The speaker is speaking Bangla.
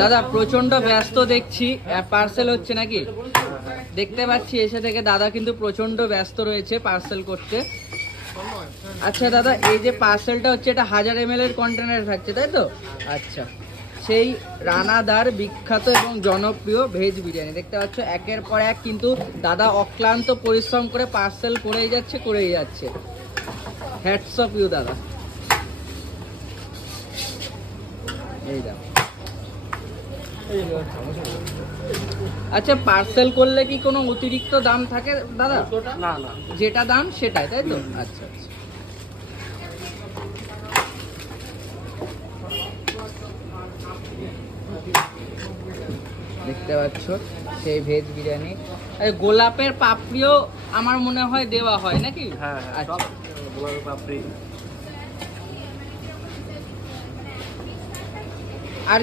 দাদা প্রচন্ড ব্যস্ত দেখছি, পার্সেল হচ্ছে নাকি? দেখতে পাচ্ছি এসে থেকে দাদা কিন্তু প্রচন্ড ব্যস্ত রয়েছে পার্সেল করতে। আচ্ছা দাদা, এই যে পার্সেলটা হচ্ছে এটা 1000 ml এর কন্টেনারে থাকছে, তাই তো? আচ্ছা, সেই রানাদার বিখ্যাত এবং জনপ্রিয় ভেজ বিরিয়ানি দেখতে পাচ্ছ, একের পর এক কিন্তু দাদা অক্লান্ত পরিশ্রম করে পার্সেল করেই যাচ্ছে। হ্যাটস অফ ইউ দাদা। এই দাও। আচ্ছা, পার্সেল করলে কি কোনো অতিরিক্ত দাম থাকে দাদা? না না, যেটা দাম সেটাই, তাই তো? আচ্ছা। দেখতে পাচ্ছ সেই ভেজ বিরিয়ানি। গোলাপের পাপড়িও আমার মনে হয় দেওয়া হয় নাকি? হ্যাঁ আচ্ছা। গোলাপের পাপড়ি। আর